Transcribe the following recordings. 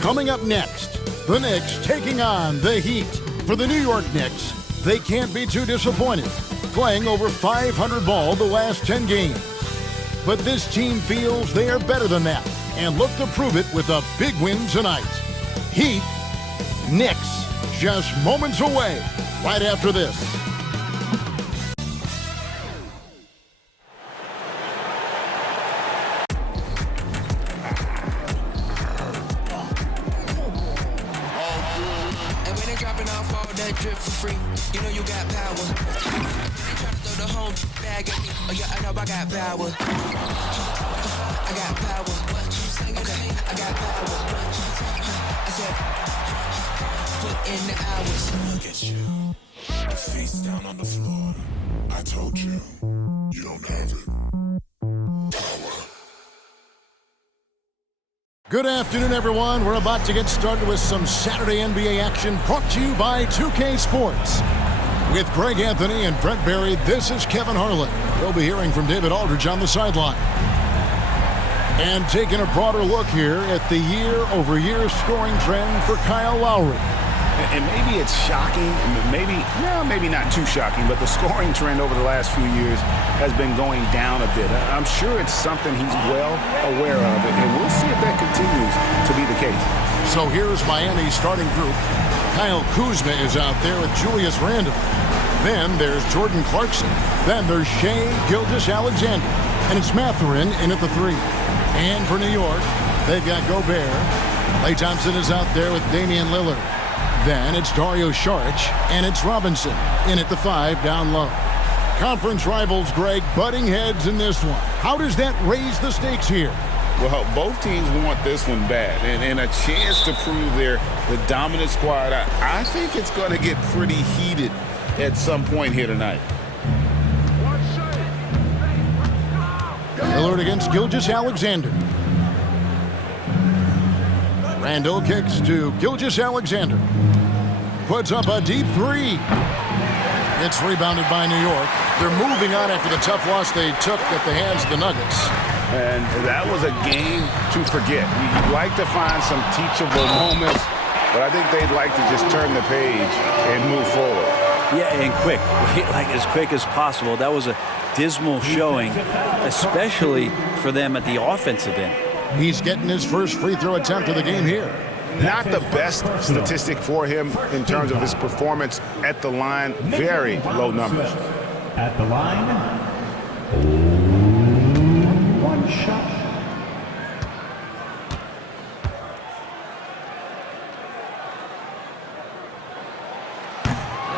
Coming up next, the Knicks taking on the Heat. For the New York Knicks, they can't be too disappointed, playing over 500 ball the last 10 games. But this team feels they are better than that and look to prove it with a big win tonight. Heat, Knicks, just moments away right after this. Drip for free, you know you got power. They try to throw the whole bag at me. Oh yeah, I know I got power. I got power. Okay, I got power. I said, put in the hours. Look at you, face down on the floor. I told you, you don't have it. Good afternoon, everyone. We're about to get started with some Saturday NBA action brought to you by 2K Sports. With Greg Anthony and Brent Barry, this is Kevin Harlan. We'll be hearing from David Aldridge on the sideline. And taking a broader look here at the year-over-year scoring trend for Kyle Lowry. And maybe it's shocking, maybe not too shocking, but the scoring trend over the last few years has been going down a bit. I'm sure it's something he's well aware of, and we'll see if that continues to be the case. So here's Miami's starting group. Kyle Kuzma is out there with Julius Randle. Then there's Jordan Clarkson. Then there's Shai Gilgeous-Alexander. And it's Mathurin in at the 3. And for New York, they've got Gobert. Klay Thompson is out there with Damian Lillard. Then it's Dario Saric, and it's Robinson in at the 5 down low. Conference rivals, Greg, butting heads in this one. How does that raise the stakes here? Well, both teams want this one bad, and a chance to prove they're the dominant squad. I think it's going to get pretty heated at some point here tonight. Lillard against Gilgeous-Alexander. Randle kicks to Gilgeous-Alexander. Puts up a deep 3. It's rebounded by New York. They're moving on after the tough loss they took at the hands of the Nuggets. And that was a game to forget. You'd like to find some teachable moments, but I think they'd like to just turn the page and move forward. Yeah, and quick, like as quick as possible. That was a dismal showing, especially for them at the offensive end. He's getting his first free throw attempt of the game here. Not the best statistic for him in terms of his performance at the line. Very low numbers. At the line, one shot.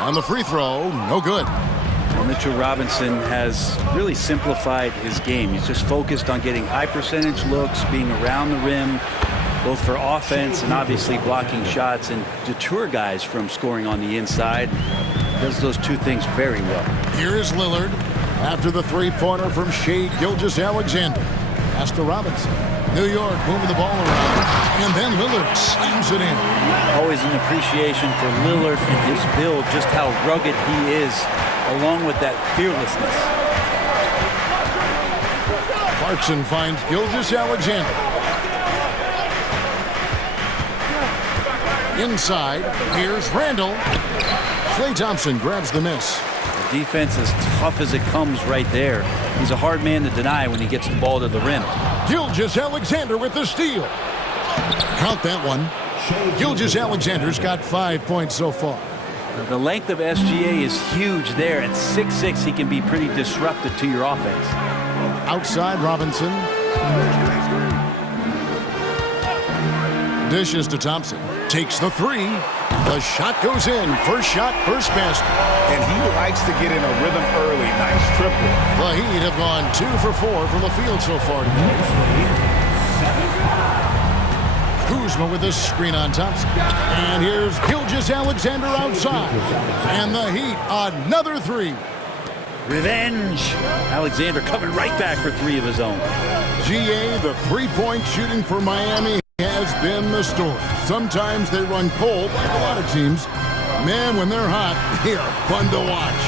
On the free throw, no good. Well, Mitchell Robinson has really simplified his game. He's just focused on getting high percentage looks, being around the rim, both for offense and obviously blocking shots, and deter guys from scoring on the inside. Does those two things very well. Here is Lillard after the three-pointer from Shai Gilgeous-Alexander. Pass to Robinson. New York moving the ball around, and then Lillard slams it in. Always an appreciation for Lillard and his build, just how rugged he is, along with that fearlessness. Clarkson finds Gilgeous-Alexander. Inside, here's Randle. Klay Thompson grabs the miss. The defense as tough as it comes right there. He's a hard man to deny when he gets the ball to the rim. Gilgeous-Alexander with the steal. Count that one. Gilgeous-Alexander's got 5 points so far. The length of SGA is huge there. At 6'6", he can be pretty disruptive to your offense. Outside, Robinson. Dishes to Thompson. Takes the 3. The shot goes in. First shot, first basket. And he likes to get in a rhythm early. Nice triple. The Heat have gone 2 for 4 from the field so far today. Kuzma with a screen on Thompson. And here's Gilgeous-Alexander outside. And the Heat, another 3. Revenge. Alexander coming right back for 3 of his own. GA, the three-point shooting for Miami has been the story. Sometimes they run cold, like a lot of teams. Man, when they're hot, they are fun to watch.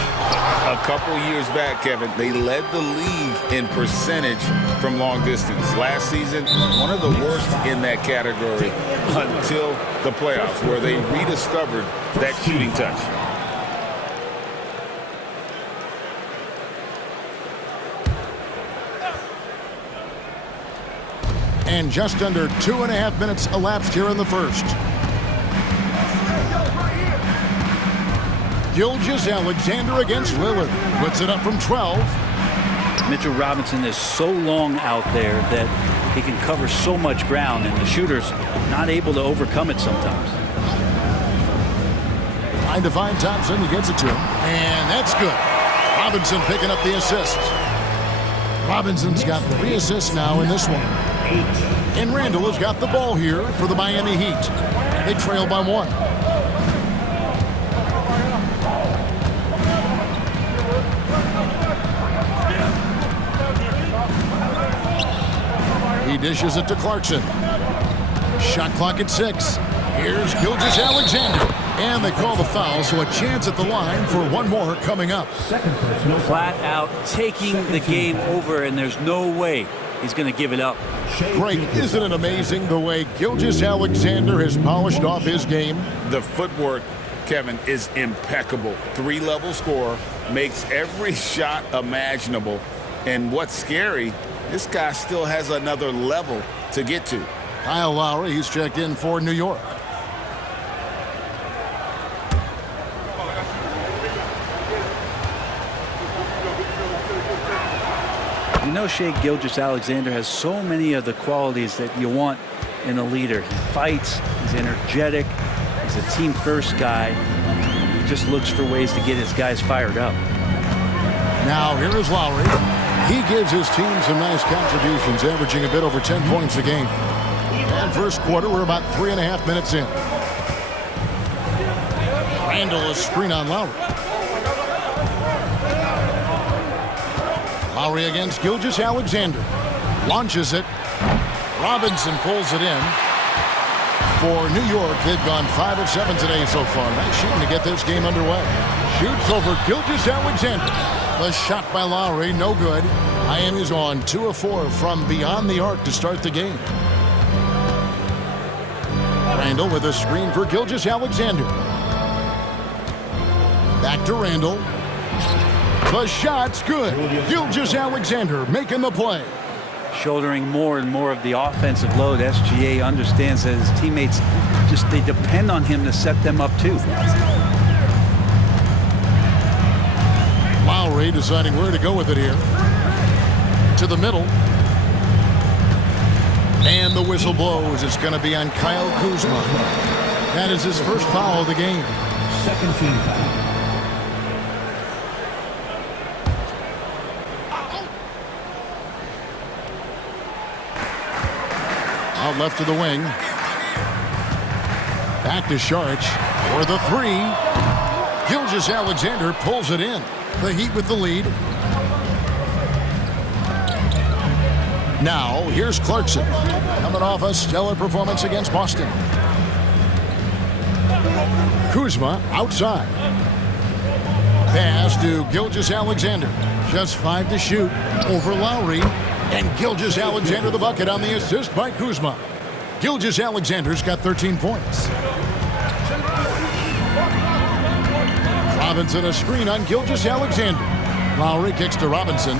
A couple years back, Kevin, they led the league in percentage from long distance. Last season, one of the worst in that category until the playoffs, where they rediscovered that shooting touch. And just under 2.5 minutes elapsed here in the first. Gilgeous-Alexander against Lillard. Puts it up from 12. Mitchell Robinson is so long out there that he can cover so much ground, and the shooter's not able to overcome it sometimes. Trying to find Thompson. He gets it to him. And that's good. Robinson picking up the assist. Robinson's got 3 assists now in this one. And Randall has got the ball here for the Miami Heat. They trail by 1. He dishes it to Clarkson. Shot clock at 6. Here's Gilgeous-Alexander. And they call the foul, so a chance at the line for one more coming up. Flat out taking the game over, and there's no way he's going to give it up. Great. Isn't it amazing the way Gilgeous-Alexander has polished off his game? The footwork, Kevin, is impeccable. 3-level scorer, makes every shot imaginable. And what's scary, this guy still has another level to get to. Kyle Lowry, he's checked in for New York. You know, Shai Gilgeous-Alexander has so many of the qualities that you want in a leader. He fights, he's energetic, he's a team-first guy. He just looks for ways to get his guys fired up. Now, here is Lowry. He gives his team some nice contributions, averaging a bit over 10 points a game. And first quarter, we're about 3.5 minutes in. Randall is screen on Lowry. Lowry against Gilgeous-Alexander. Launches it. Robinson pulls it in. For New York, they've gone 5 of 7 today so far. Nice shooting to get this game underway. Shoots over Gilgeous-Alexander. The shot by Lowry, no good. Miami's on 2 of 4 from beyond the arc to start the game. Randall with a screen for Gilgeous-Alexander. Back to Randall. The shot's good. Gilgeous-Alexander making the play. Shouldering more and more of the offensive load, SGA understands that his teammates they depend on him to set them up too. Lowry deciding where to go with it here. To the middle. And the whistle blows. It's going to be on Kyle Kuzma. That is his first foul of the game. Second team foul. Out left to the wing. Back to Sharch for the 3. Gilgeous-Alexander pulls it in. The Heat with the lead. Now, here's Clarkson. Coming off a stellar performance against Boston. Kuzma outside. Pass to Gilgeous-Alexander. Just 5 to shoot over Lowry. And Gilgeous-Alexander the bucket on the assist by Kuzma. Gilgeous-Alexander's got 13 points. Robinson a screen on Gilgeous-Alexander. Lowry kicks to Robinson.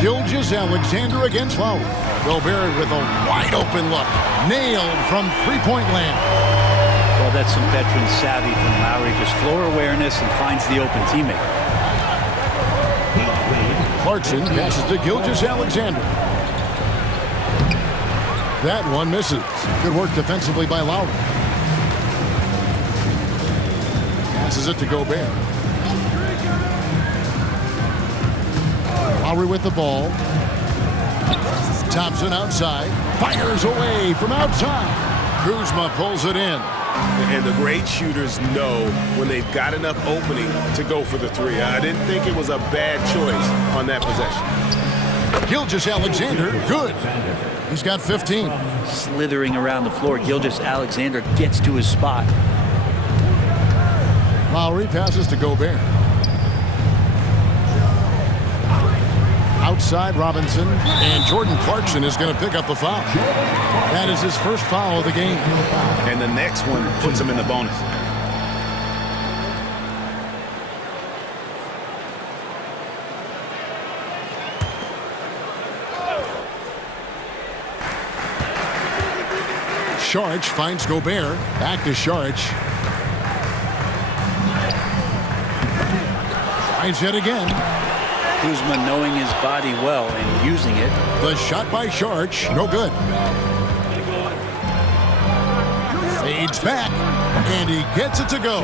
Gilgeous-Alexander against Lowry. Gobert with a wide open look. Nailed from three-point land. Well, that's some veteran savvy from Lowry. Just floor awareness and finds the open teammate. Clarkson passes to Gilgeous-Alexander. That one misses. Good work defensively by Lowry. Passes it to Gobert. Lowry with the ball. Thompson outside. Fires away from outside. Kuzma pulls it in. And the great shooters know when they've got enough opening to go for the 3. I didn't think it was a bad choice on that possession. Gilgeous-Alexander, good. He's got 15. Slithering around the floor, Gilgeous-Alexander gets to his spot. Lowry passes to Gobert. Outside Robinson, and Jordan Clarkson is going to pick up the foul. That is his first foul of the game. And the next one puts him in the bonus. Saric finds Gobert. Back to Saric. Tries it again. Kuzma knowing his body well and using it. The shot by Saric, no good. Fades back, and he gets it to go.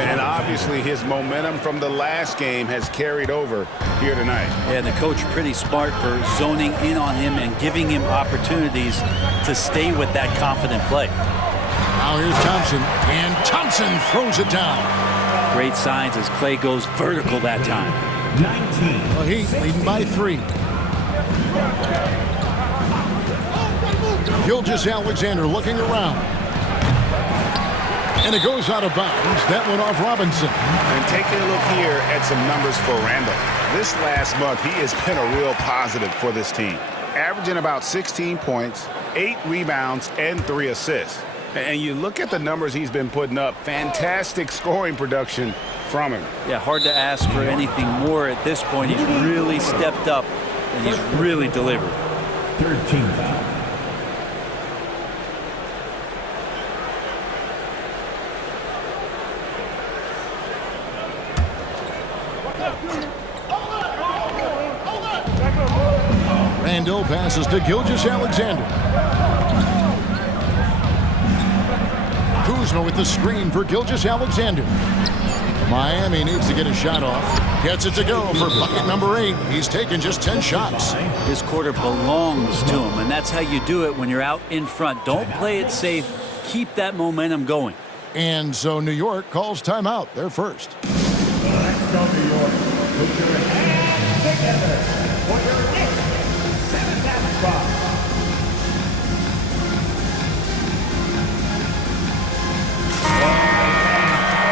And obviously his momentum from the last game has carried over here tonight. Yeah, the coach pretty smart for zoning in on him and giving him opportunities to stay with that confident play. Now here's Thompson, and Thompson throws it down. Great signs as Clay goes vertical that time. 19. The Heat leading by 3. Gilgeous-Alexander looking around. And it goes out of bounds. That went off Robinson. And taking a look here at some numbers for Randall. This last month, he has been a real positive for this team. Averaging about 16 points, 8 rebounds, and 3 assists. And you look at the numbers he's been putting up, fantastic scoring production from him. Yeah, hard to ask for anything more at this point. He's really stepped up, and he's really delivered. 13 foul. Randall passes to Gilgeous-Alexander. Kuzma with the screen for Gilgeous-Alexander. Miami needs to get a shot off. Gets it to go for bucket number 8. He's taken just 10 shots. This quarter belongs to him, and that's how you do it when you're out in front. Don't play it safe. Keep that momentum going. And so New York calls timeout. They're first. Let's go, New York. Put your hands together for your next 7th spot.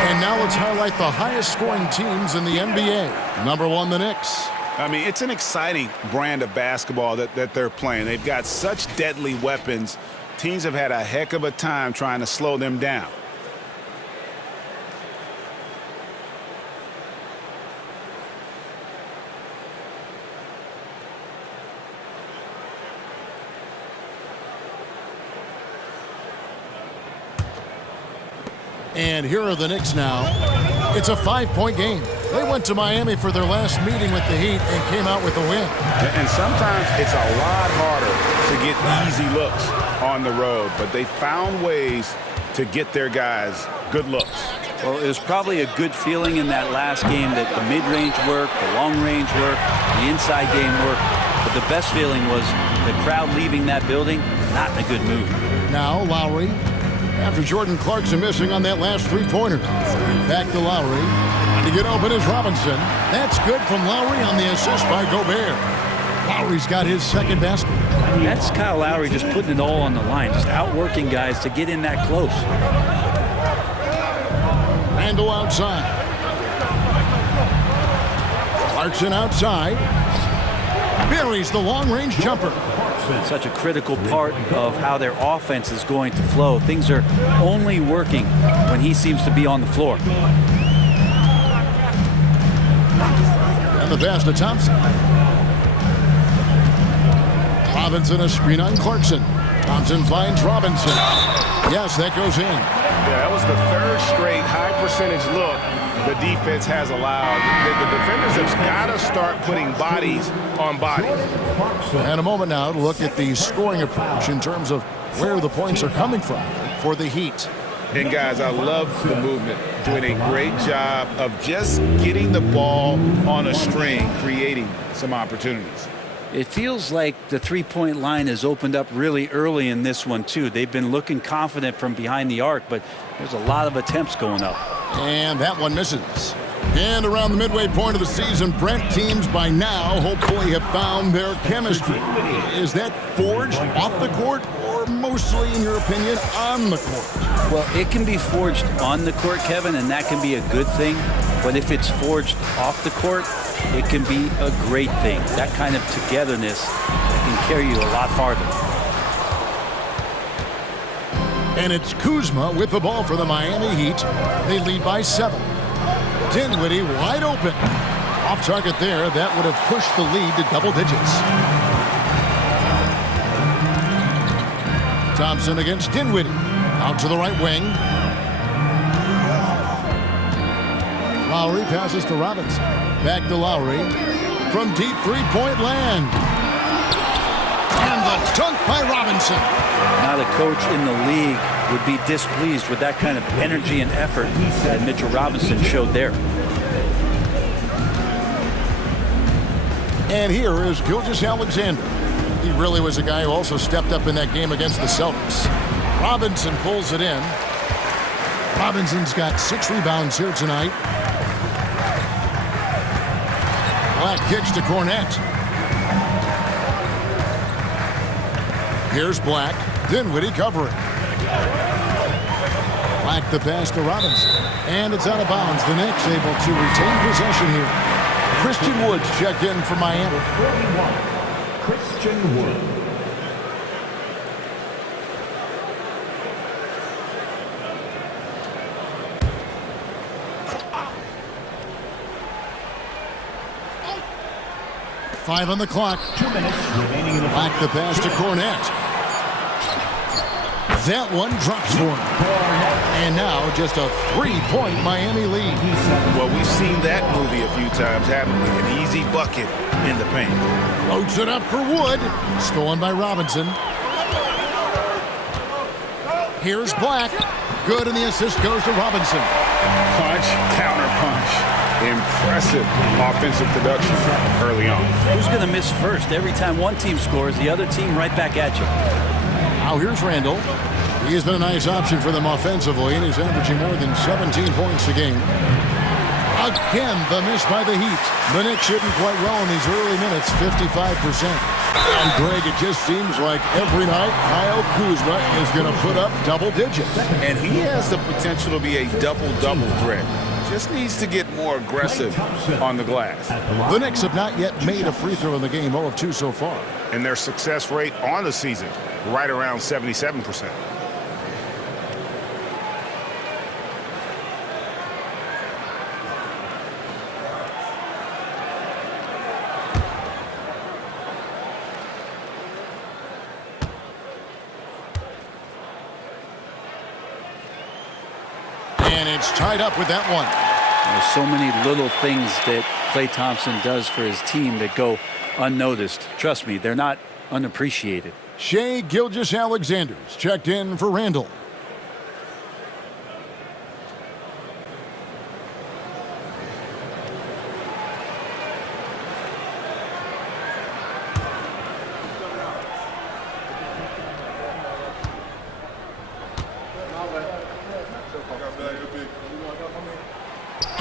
And now let's highlight the highest scoring teams in the NBA. Number 1, the Knicks. I mean, it's an exciting brand of basketball that they're playing. They've got such deadly weapons. Teams have had a heck of a time trying to slow them down. And here are the Knicks now. It's a 5-point game. They went to Miami for their last meeting with the Heat and came out with a win. And sometimes it's a lot harder to get easy looks on the road, but they found ways to get their guys good looks. Well, it was probably a good feeling in that last game that the mid-range worked, the long-range worked, the inside game worked. But the best feeling was the crowd leaving that building, not in a good mood. Now Lowry, after Jordan Clarkson missing on that last 3-pointer. Back to Lowry. And to get open is Robinson. That's good from Lowry on the assist by Gobert. Lowry's got his second basket. That's Kyle Lowry just putting it all on the line, just outworking guys to get in that close. Randall outside. Clarkson outside. Buries the long-range jumper. Such a critical part of how their offense is going to flow. Things are only working when he seems to be on the floor. And the pass to Thompson. Robinson a screen on Clarkson. Thompson finds Robinson. Yes, that goes in. Yeah, that was the 3rd straight high percentage look the defense has allowed. The defenders have got to start putting bodies on bodies. And a moment now to look at the scoring approach in terms of where the points are coming from for the Heat. And guys, I love the movement. Doing a great job of just getting the ball on a string, creating some opportunities. It feels like the three-point line has opened up really early in this one, too. They've been looking confident from behind the arc, but there's a lot of attempts going up. And that one misses. And around the midway point of the season, Brent, teams by now hopefully have found their chemistry. Is that forged off the court or mostly, in your opinion, on the court? Well, it can be forged on the court, Kevin, and that can be a good thing. But if it's forged off the court, it can be a great thing. That kind of togetherness can carry you a lot farther. And it's Kuzma with the ball for the Miami Heat. They lead by 7. Dinwiddie wide open. Off target there. That would have pushed the lead to double digits. Thompson against Dinwiddie. Out to the right wing. Lowry passes to Robinson. Back to Lowry. From deep three-point land. And the dunk by Robinson. Not a coach in the league would be displeased with that kind of energy and effort that Mitchell Robinson showed there. And here is Gilgeous-Alexander. He really was a guy who also stepped up in that game against the Celtics. Robinson pulls it in. Robinson's got 6 rebounds here tonight. Black kicks to Cornette. Here's Black. Dinwiddie covering. Black the pass to Robinson. And it's out of bounds. The Knicks able to retain possession here. Christian Woods checked in for Miami. 41, Christian Wood. Five on the clock. 2 minutes remaining in the Black the pass to Cornette. That one drops for him. And now just a 3-point Miami lead. Well, we've seen that movie a few times, haven't we? An easy bucket in the paint. Loads it up for Wood. Stolen by Robinson. Here's Black. Good, and the assist goes to Robinson. Punch, counter punch. Impressive offensive production early on. Who's going to miss first? Every time one team scores, the other team right back at you. Now here's Randall. He's been a nice option for them offensively, and he's averaging more than 17 points a game. Again, the miss by the Heat. The Knicks shooting quite well in these early minutes, 55%. And Greg, it just seems like every night Kyle Kuzma is going to put up double digits. And he has the potential to be a double-double threat. Just needs to get more aggressive on the glass. The Knicks have not yet made a free throw in the game, 0 of 2 so far. And their success rate on the season, right around 77%. And it's tied up with that one. There's so many little things that Klay Thompson does for his team that go unnoticed. Trust me, they're not unappreciated. Shai Gilgeous-Alexander's checked in for Randall.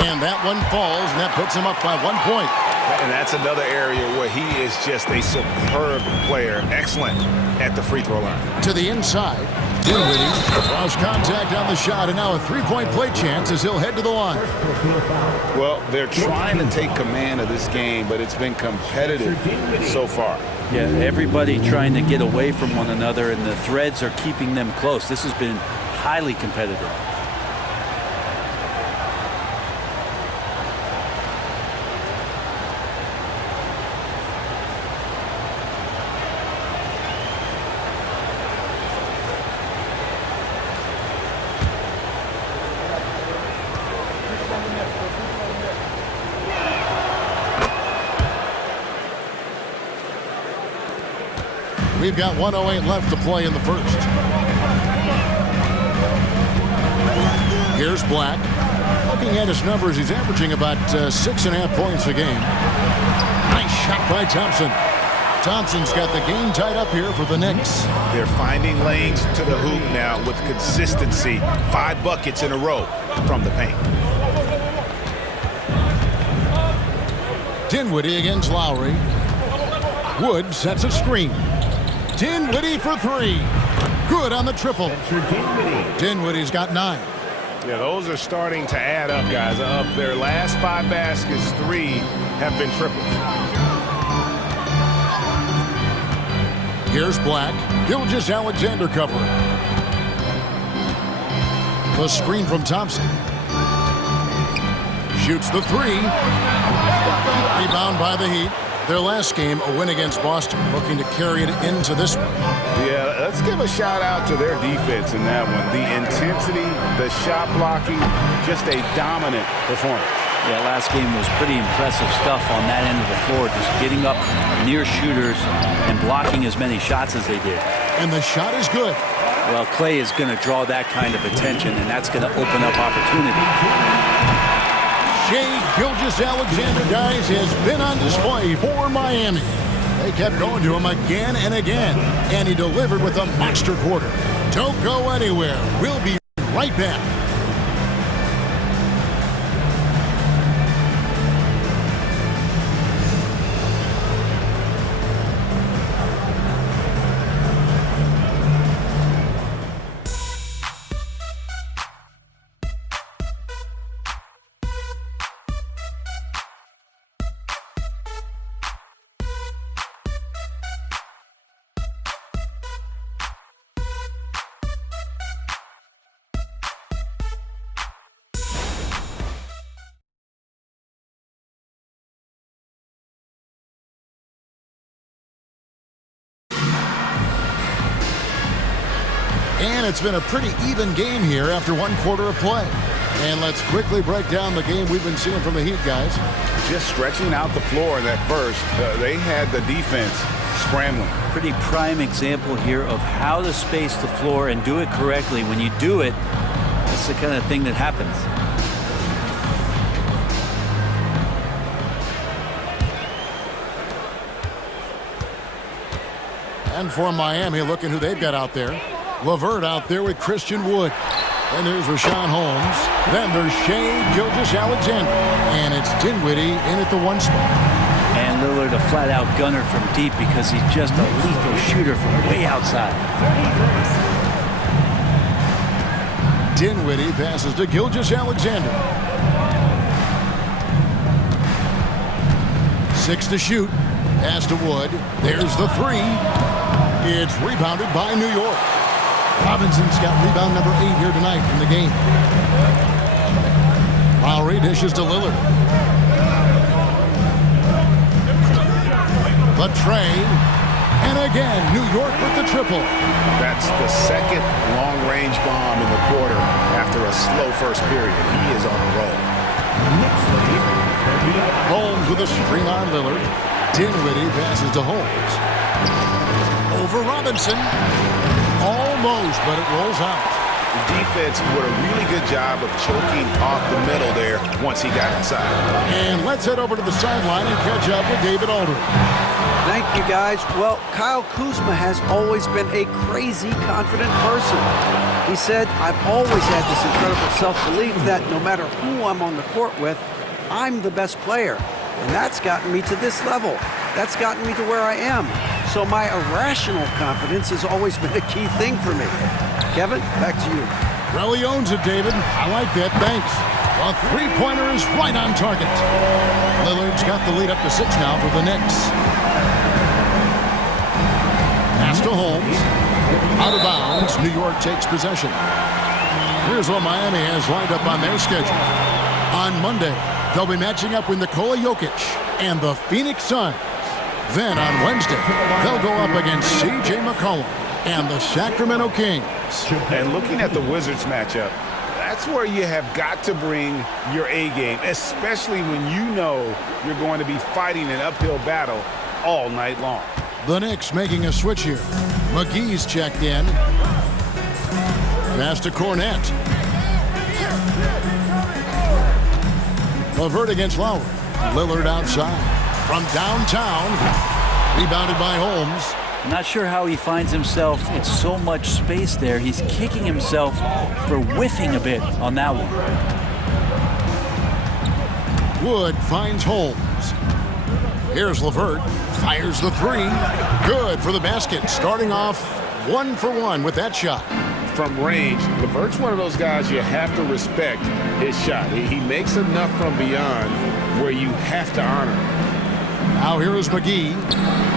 And that one falls, and that puts him up by 1 point. And that's another area where he is just a superb player. Excellent at the free throw line. To the inside. Dinwiddie draws contact on the shot, and now a 3-point play chance as he'll head to the line. Well, they're trying to take command of this game, but it's been competitive so far. Yeah, everybody trying to get away from one another, and the threads are keeping them close. This has been highly competitive. We've got 1:08 left to play in the first. Here's Black. Looking at his numbers, he's averaging about 6.5 points a game. Nice shot by Thompson. Thompson's got the game tied up here for the Knicks. They're finding lanes to the hoop now with consistency. 5 buckets in a row from the paint. Dinwiddie against Lowry. Wood sets a screen. Dinwiddie for three. Good on the triple. Dinwiddie's got 9. Yeah, those are starting to add up, guys. Of their last 5 baskets, 3 have been triples. Here's Black. Gilgeous-Alexander covering. The screen from Thompson. Shoots the 3. Rebound by the Heat. Their last game, a win against Boston, looking to carry it into this one. Yeah, let's give a shout out to their defense in that one. The intensity, the shot blocking, just a dominant performance. Yeah, last game was pretty impressive stuff on that end of the floor, just getting up near shooters and blocking as many shots as they did. And the shot is good. Well, Clay is going to draw that kind of attention, and that's going to open up opportunity. Shai Gilgeous-Alexander, guys, has been on display for Miami. They kept going to him again and again, and he delivered with a monster quarter. Don't go anywhere. We'll be right back. And it's been a pretty even game here after 1 quarter of play. And let's quickly break down the game we've been seeing from the Heat, guys. Just stretching out the floor in that first, they had the defense scrambling. Pretty prime example here of how to space the floor and do it correctly. When you do it, that's the kind of thing that happens. And for Miami, looking who they've got out there. LeVert out there with Christian Wood. And there's Richaun Holmes. Then there's Shai Gilgeous-Alexander. And it's Dinwiddie in at the 1 spot. And Lillard a flat-out gunner from deep because he's just a lethal shooter from way outside. Dinwiddie passes to Gilgeous-Alexander. 6 to shoot. Pass to Wood. There's the 3. It's rebounded by New York. Robinson's got rebound number 8 here tonight in the game. Lowry dishes to Lillard. The tray. And again, New York with the triple. That's the second long-range bomb in the quarter after a slow first period. He is on a roll. Holmes with a screen on Lillard. Dinwiddie passes to Holmes. Over Robinson. Almost, but it rolls out. The defense did a really good job of choking off the middle there once he got inside. And let's head over to the sideline and catch up with David Aldridge. Thank you, guys. Well, Kyle Kuzma has always been a crazy, confident person. He said, I've always had this incredible self-belief that no matter who I'm on the court with, I'm the best player. And that's gotten me to this level. That's gotten me to where I am. So my irrational confidence has always been a key thing for me. Kevin, back to you. Really owns it, David. I like that. Thanks. A 3-pointer is right on target. Lillard's got the lead up to 6 now for the Knicks. Pass to Holmes. Out of bounds. New York takes possession. Here's what Miami has lined up on their schedule. On Monday, they'll be matching up with Nikola Jokic and the Phoenix Suns. Then on Wednesday, they'll go up against C.J. McCollum and the Sacramento Kings. And looking at the Wizards matchup, that's where you have got to bring your A game, especially when you know you're going to be fighting an uphill battle all night long. The Knicks making a switch here. McGee's checked in. Pass to Cornette. LeVert against Lowry. Lillard outside. From downtown, rebounded by Holmes. Not sure how he finds himself in so much space there. He's kicking himself for whiffing a bit on that one. Wood finds Holmes. Here's LeVert. Fires the three. Good for the basket. Starting off 1 for 1 with that shot. From range, LeVert's one of those guys you have to respect his shot. He makes enough from beyond where you have to honor him. Now here is McGee.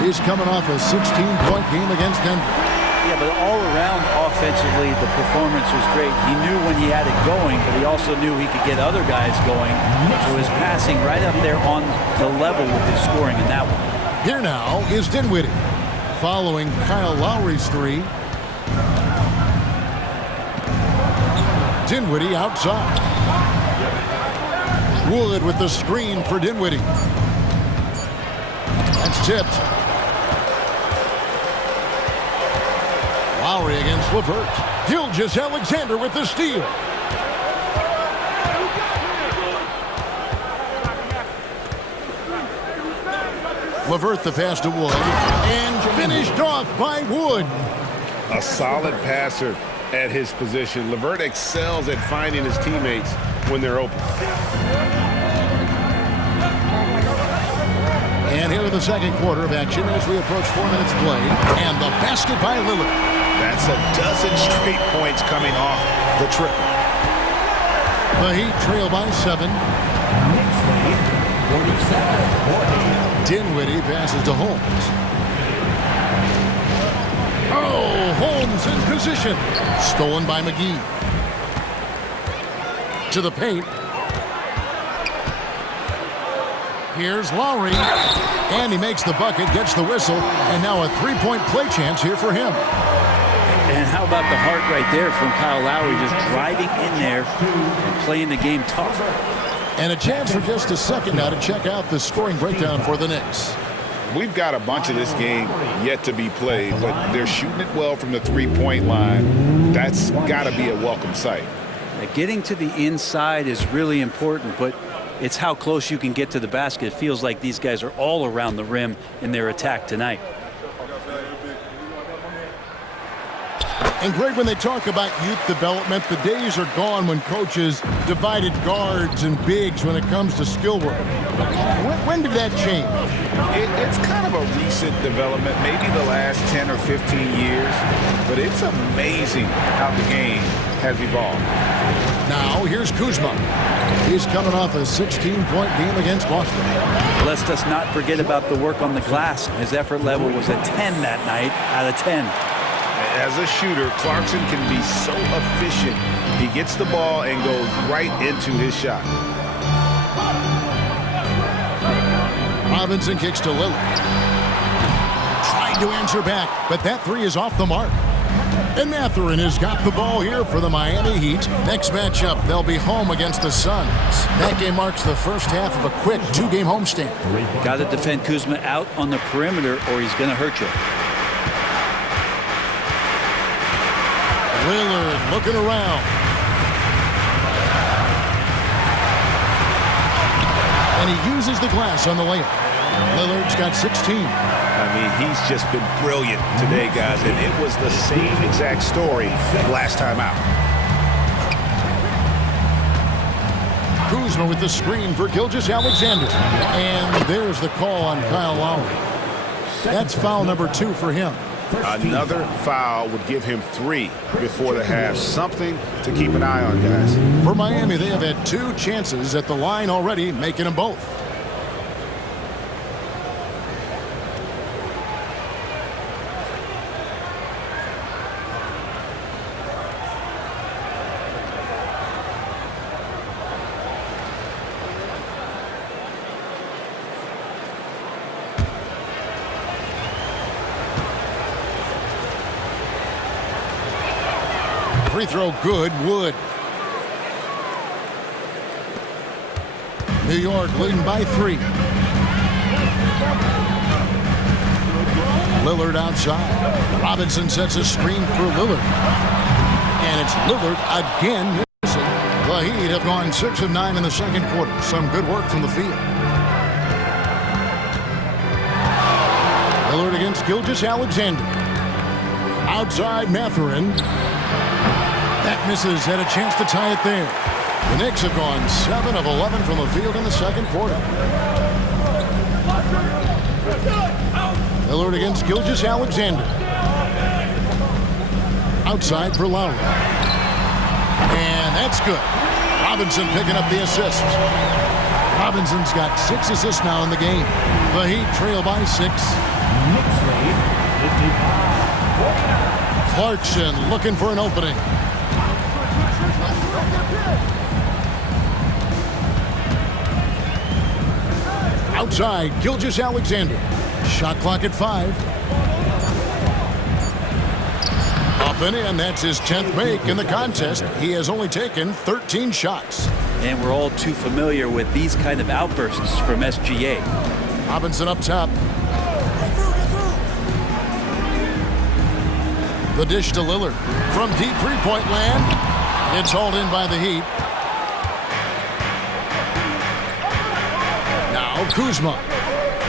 He's coming off a 16-point game against Denver. Yeah, but all around offensively, the performance was great. He knew when he had it going, but he also knew he could get other guys going. So his passing right up there on the level with his scoring in that one. Here now is Dinwiddie. Following Kyle Lowry's three. Dinwiddie outside. Wood with the screen for Dinwiddie. That's tipped. Lowry against LeVert. Gilgeous-Alexander with the steal. LeVert the pass to Wood. And finished off by Wood. A solid passer at his position. LeVert excels at finding his teammates when they're open. And here in the second quarter of action as we approach 4 minutes played. And the basket by Lillard. That's a dozen straight points coming off the triple. The Heat trail by 7. Dinwiddie passes to Holmes. Oh, Holmes in position. Stolen by McGee. To the paint. Here's Lowry. And he makes the bucket, gets the whistle, and now a three-point play chance here for him. And how about the heart right there from Kyle Lowry, just driving in there and playing the game tough. And a chance for just a second now to check out the scoring breakdown for the Knicks. We've got a bunch of this game yet to be played, but they're shooting it well from the three-point line. That's got to be a welcome sight. Getting to the inside is really important, but it's how close you can get to the basket. It feels like these guys are all around the rim in their attack tonight. And Greg, when they talk about youth development, the days are gone when coaches divided guards and bigs when it comes to skill work. When did that change? It's kind of a recent development, maybe the last 10 or 15 years, but it's amazing how the game has evolved. Now, here's Kuzma. He's coming off a 16-point game against Boston. Let's just not forget about the work on the glass. His effort level was a 10 that night out of 10. As a shooter, Clarkson can be so efficient. He gets the ball and goes right into his shot. Robinson kicks to Lillard. Trying to answer back, but that three is off the mark. And Mathurin has got the ball here for the Miami Heat. Next matchup, they'll be home against the Suns. That game marks the first half of a quick two-game homestand. Got to defend Kuzma out on the perimeter or he's going to hurt you. Lillard looking around. And he uses the glass on the layup. Lillard's got 16. I mean, he's just been brilliant today, guys, and it was the same exact story last time out. Kuzma with the screen for Gilgeous-Alexander. And there's the call on Kyle Lowry. That's foul number 2 for him. Another foul would give him 3 before the half. Something to keep an eye on, guys. For Miami, they have had 2 chances at the line already, making them both. Free throw good. Wood. New York leading by 3. Lillard outside. Robinson sets a screen for Lillard. And it's Lillard again missing. The Heat have gone 6 of 9 in the second quarter. Some good work from the field. Lillard against Gilgeous-Alexander. Outside Mathurin. That misses. Had a chance to tie it there. The Knicks have gone 7 of 11 from the field in the second quarter. Lillard against Gilgeous-Alexander. Outside for Lowry. And that's good. Robinson picking up the assist. Robinson's got 6 assists now in the game. The Heat trail by 6. Clarkson looking for an opening. Outside, Gilgeous-Alexander. Shot clock at 5. Up and in. That's his 10th make in the contest. He has only taken 13 shots. And we're all too familiar with these kind of outbursts from SGA. Robinson up top. The dish to Lillard. From deep three-point land. It's hauled in by the Heat. Now Kuzma.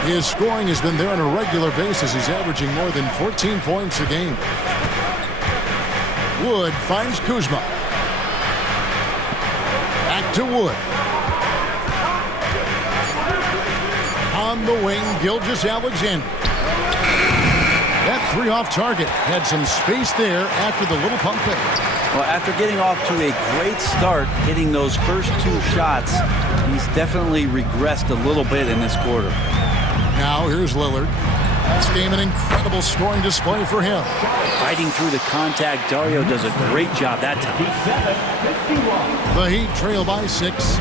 His scoring has been there on a regular basis. He's averaging more than 14 points a game. Wood finds Kuzma. Back to Wood. On the wing, Gilgeous-Alexander. That 3 off target. Had some space there after the little pump fake. Well, after getting off to a great start, hitting those first 2 shots, he's definitely regressed a little bit in this quarter. Now here's Lillard. This game an incredible scoring display for him. Fighting through the contact, Dario does a great job that time. The Heat trail by 6.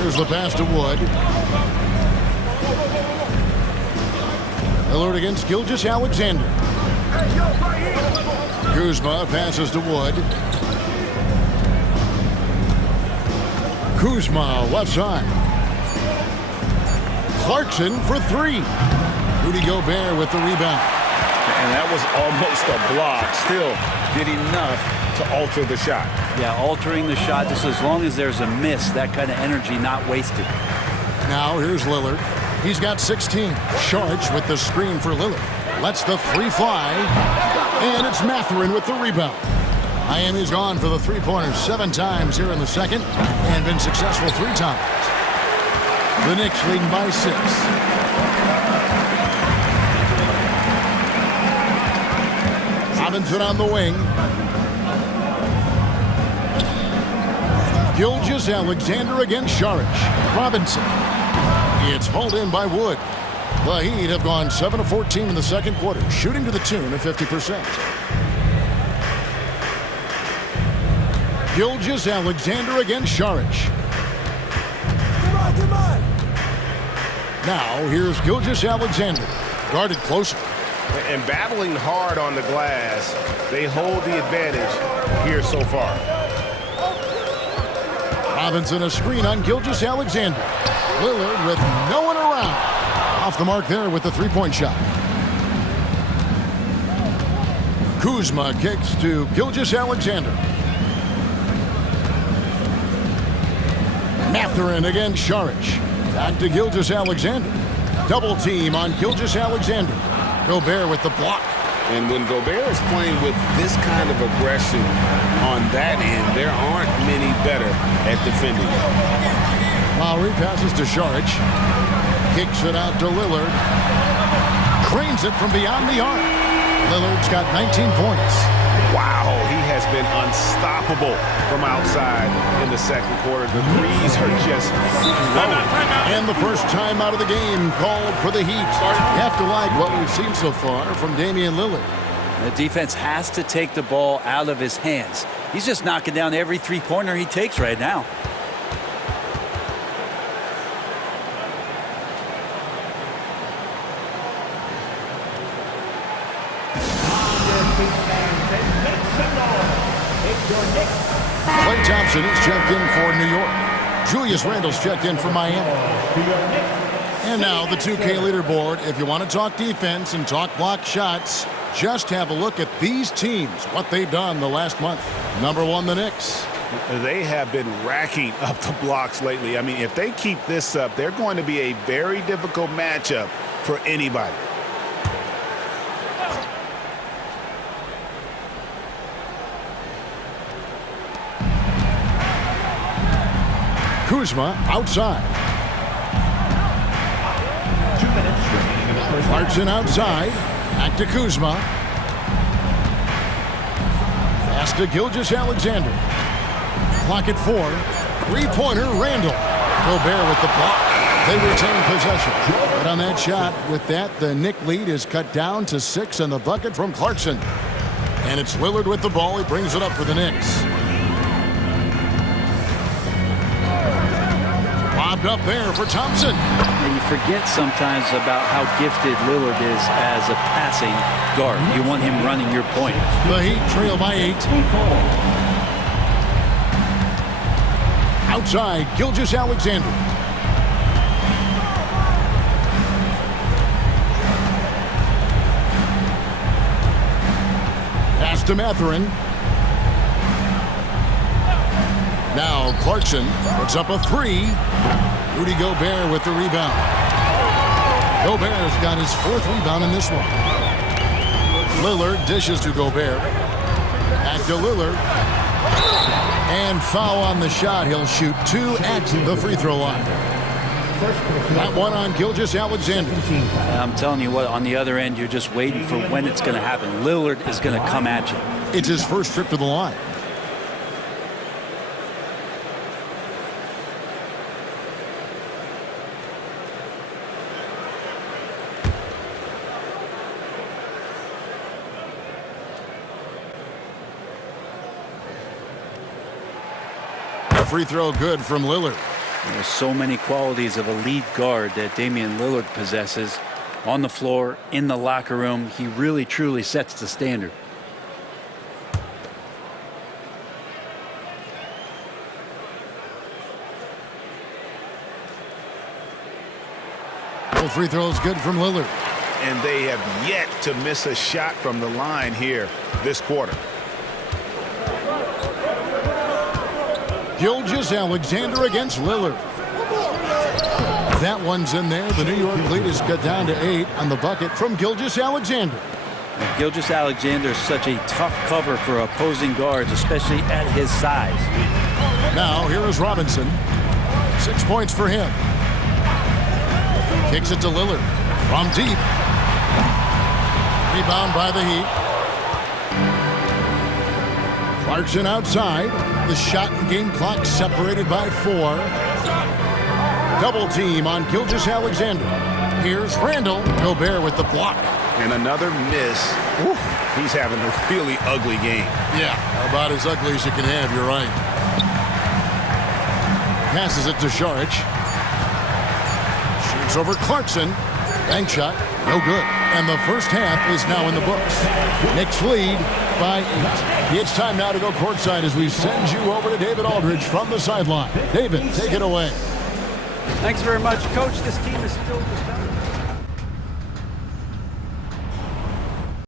There's the pass to Wood. Lillard against Gilgeous-Alexander. Kuzma passes to Wood. Kuzma left side. Clarkson for 3. Rudy Gobert with the rebound. And that was almost a block. Still did enough to alter the shot. Yeah, altering the shot just as long as there's a miss, that kind of energy not wasted. Now here's Lillard. He's got 16. Saric with the screen for Lillard. Lets the 3 fly. And it's Mathurin with the rebound. Miami's gone for the 3-pointers 7 times here in the second and been successful 3 times. The Knicks leading by 6. Robinson on the wing. Gilgeous-Alexander against Saric. Robinson. It's hauled in by Wood. The Heat have gone 7 of 14 in the second quarter, shooting to the tune of 50%. Gilgeous-Alexander against Saric. Now, here's Gilgeous-Alexander, guarded closely. And battling hard on the glass, they hold the advantage here so far. Robinson a screen on Gilgeous-Alexander. Lillard with no one around. Off the mark there with the 3-point shot. Kuzma kicks to Gilgeous-Alexander. Mathurin against Saric. Back to Gilgeous-Alexander. Double team on Gilgeous-Alexander. Gobert with the block. And when Gobert is playing with this kind of aggression on that end, there aren't many better at defending. Lowry passes to Saric. Kicks it out to Lillard. Cranes it from beyond the arc. Lillard's got 19 points. Wow, he has been unstoppable from outside in the second quarter. The threes are just flowing. And the first time out of the game called for the Heat. You have to like what we've seen so far from Damian Lillard. The defense has to take the ball out of his hands. He's just knocking down every 3-pointer he takes right now. Klay Thompson is checked in for New York. Julius Randle's checked in for Miami. And now the 2K leaderboard. If you want to talk defense and talk block shots, just have a look at these teams, what they've done the last month. Number 1, the Knicks. They have been racking up the blocks lately. I mean, if they keep this up, they're going to be a very difficult matchup for anybody. Kuzma outside. 2 minutes. Clarkson outside. Back to Kuzma. Pass to Gilgeous-Alexander. Clock at 4. Three-pointer, Randall. Gobert with the block. They retain possession. But on that shot, with that, the Knick lead is cut down to 6 on the bucket from Clarkson. And it's Lillard with the ball. He brings it up for the Knicks. Lobbed up there for Thompson. And you forget sometimes about how gifted Lillard is as a passing guard. You want him running your point. The Heat trail by 8. Outside, Gilgeous-Alexander. Pass to Mathurin. Now Clarkson puts up a 3. Rudy Gobert with the rebound. Gobert's got his 4th rebound in this one. Lillard dishes to Gobert. Back to Lillard. And foul on the shot. He'll shoot 2 at the free throw line. That one on Gilgeous-Alexander. I'm telling you what, on the other end, you're just waiting for when it's going to happen. Lillard is going to come at you. It's his first trip to the line. Free throw good from Lillard. There's so many qualities of a lead guard that Damian Lillard possesses on the floor, in the locker room. He really, truly sets the standard. Both free throws good from Lillard. And they have yet to miss a shot from the line here this quarter. Gilgeous-Alexander against Lillard. That one's in there. The New York lead is cut down to 8 on the bucket from Gilgeous-Alexander. Gilgeous-Alexander is such a tough cover for opposing guards, especially at his size. Now, here is Robinson. 6 points for him. Kicks it to Lillard from deep. Rebound by the Heat. Clarkson outside. The shot and game clock separated by 4. Double team on Gilgeous-Alexander. Here's Randall. Gobert with the block. And another miss. Ooh, he's having a really ugly game. Yeah, about as ugly as you can have, you're right. Passes it to Šarić. Shoots over Clarkson. Bank shot, no good. And the first half is now in the books. Knicks lead by 8. It's time now to go courtside as we send you over to David Aldridge from the sideline. David, take it away. Thanks very much, Coach. This team is still developing.